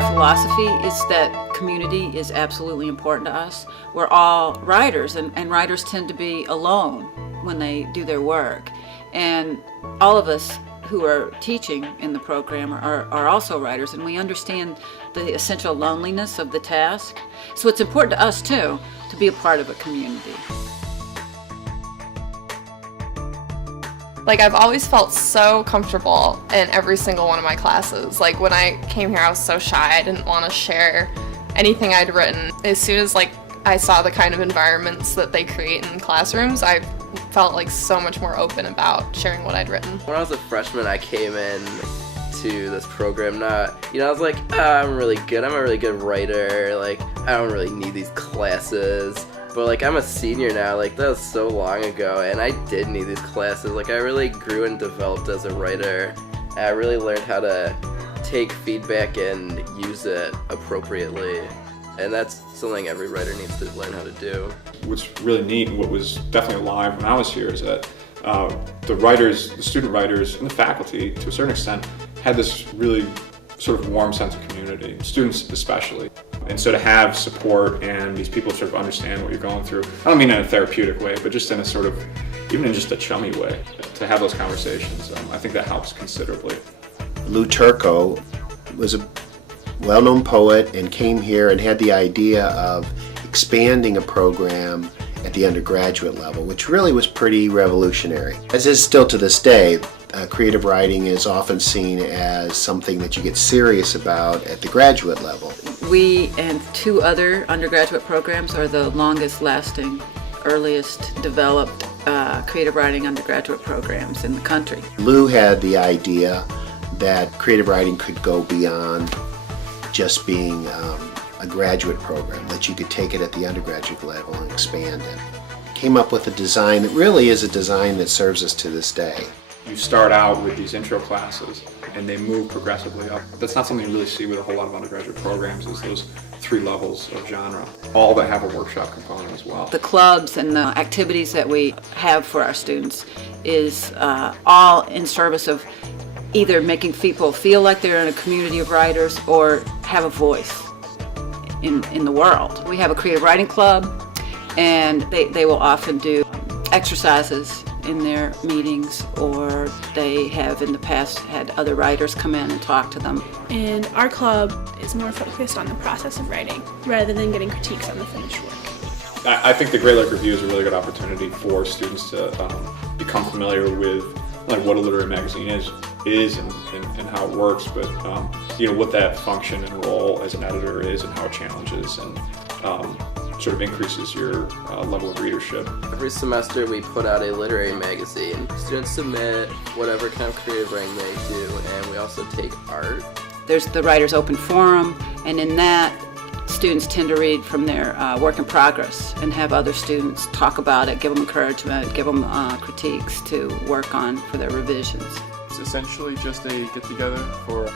our philosophy is that community is absolutely important to us. We're all writers, and writers tend to be alone when they do their work. And all of us who are teaching in the program are also writers, and we understand the essential loneliness of the task. So it's important to us, too, to be a part of a community. Like, I've always felt so comfortable in every single one of my classes. Like, when I came here, I was so shy. I didn't want to share anything I'd written. As soon as, I saw the kind of environments that they create in classrooms, I felt, so much more open about sharing what I'd written. When I was a freshman, I came in to this program I was like, I'm really good. I'm a really good writer. I don't really need these classes. But I'm a senior now, that was so long ago, and I did need these classes. I really grew and developed as a writer, and I really learned how to take feedback and use it appropriately. And that's something every writer needs to learn how to do. What's really neat, and what was definitely alive when I was here, is that the writers, the student writers, and the faculty, to a certain extent, had this really sort of warm sense of community, students especially. And so to have support and these people sort of understand what you're going through, I don't mean in a therapeutic way, but just in a sort of, even in just a chummy way, to have those conversations, I think that helps considerably. Lou Turco was a well-known poet and came here and had the idea of expanding a program at the undergraduate level, which really was pretty revolutionary. As is still to this day, creative writing is often seen as something that you get serious about at the graduate level. We and two other undergraduate programs are the longest lasting, earliest developed creative writing undergraduate programs in the country. Lou had the idea that creative writing could go beyond just being a graduate program, that you could take it at the undergraduate level and expand it. Came up with a design that really is a design that serves us to this day. You start out with these intro classes and they move progressively up. That's not something you really see with a whole lot of undergraduate programs, is those 3 levels of genre, all that have a workshop component as well. The clubs and the activities that we have for our students is all in service of either making people feel like they're in a community of writers or have a voice in the world. We have a creative writing club, and they will often do exercises in their meetings, or they have in the past had other writers come in and talk to them. And our club is more focused on the process of writing rather than getting critiques on the finished work. I think the Great Lake Review is a really good opportunity for students to become familiar with what a literary magazine is and how it works, but what that function and role as an editor is and how it challenges and sort of increases your level of readership. Every semester we put out a literary magazine. Students submit whatever kind of creative writing they do, and we also take art. There's the Writers Open Forum, and in that, students tend to read from their work in progress and have other students talk about it, give them encouragement, give them critiques to work on for their revisions. It's essentially just a get-together for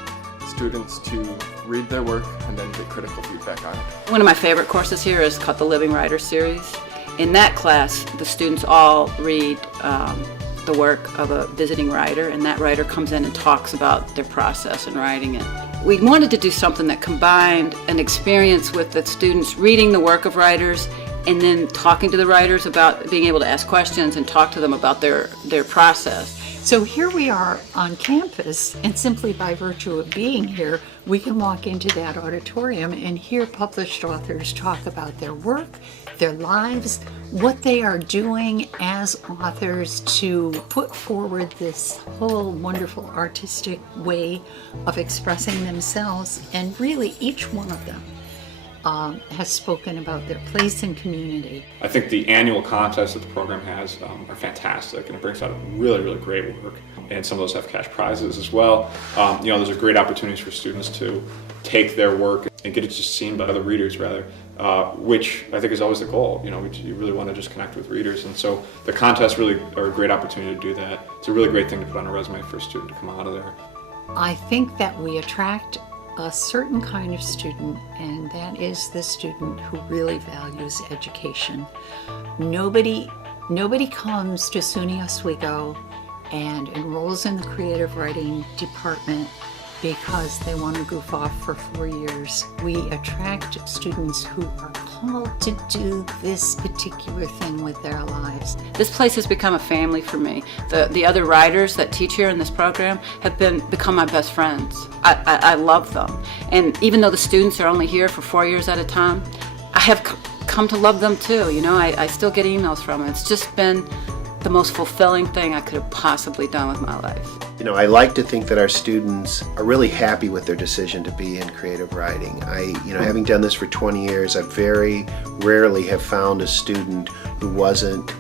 students to read their work and then get critical feedback on it. One of my favorite courses here is called the Living Writer Series. In that class, the students all read the work of a visiting writer, and that writer comes in and talks about their process in writing it. We wanted to do something that combined an experience with the students reading the work of writers and then talking to the writers about being able to ask questions and talk to them about their process. So here we are on campus, and simply by virtue of being here, we can walk into that auditorium and hear published authors talk about their work, their lives, what they are doing as authors to put forward this whole wonderful artistic way of expressing themselves. And really, each one of them has spoken about their place in community. I think the annual contests that the program has are fantastic, and it brings out really, really great work. And some of those have cash prizes as well. Those are great opportunities for students to take their work and get it just seen by other readers, rather, which I think is always the goal. You really want to just connect with readers, and so the contests really are a great opportunity to do that. It's a really great thing to put on a resume for a student to come out of there. I think that we attract a certain kind of student, and that is the student who really values education. Nobody comes to SUNY Oswego and enrolls in the creative writing department because they want to goof off for 4 years. We attract students who are called to do this particular thing with their lives. This place has become a family for me. The other writers that teach here in this program have become my best friends. I love them. And even though the students are only here for 4 years at a time, I have come to love them too. You know, I still get emails from them. It's just been the most fulfilling thing I could have possibly done with my life. You know, I like to think that our students are really happy with their decision to be in creative writing. Having done this for 20 years, I very rarely have found a student who wasn't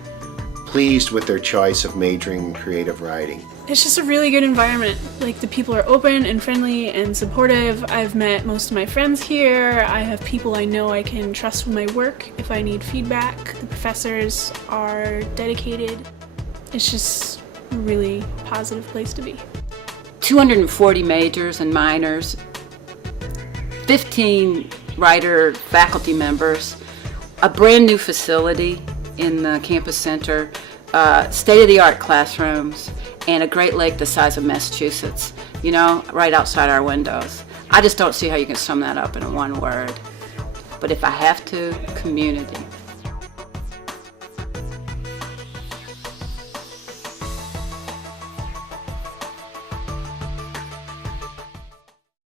pleased with their choice of majoring in creative writing. It's just a really good environment. Like, the people are open and friendly and supportive. I've met most of my friends here. I have people I know I can trust with my work if I need feedback. The professors are dedicated. It's just a really positive place to be. 240 majors and minors, 15 writer faculty members, a brand new facility in the campus center, state-of-the-art classrooms, and a Great Lake the size of Massachusetts, you know, right outside our windows. I just don't see how you can sum that up in one word. But if I have to, community.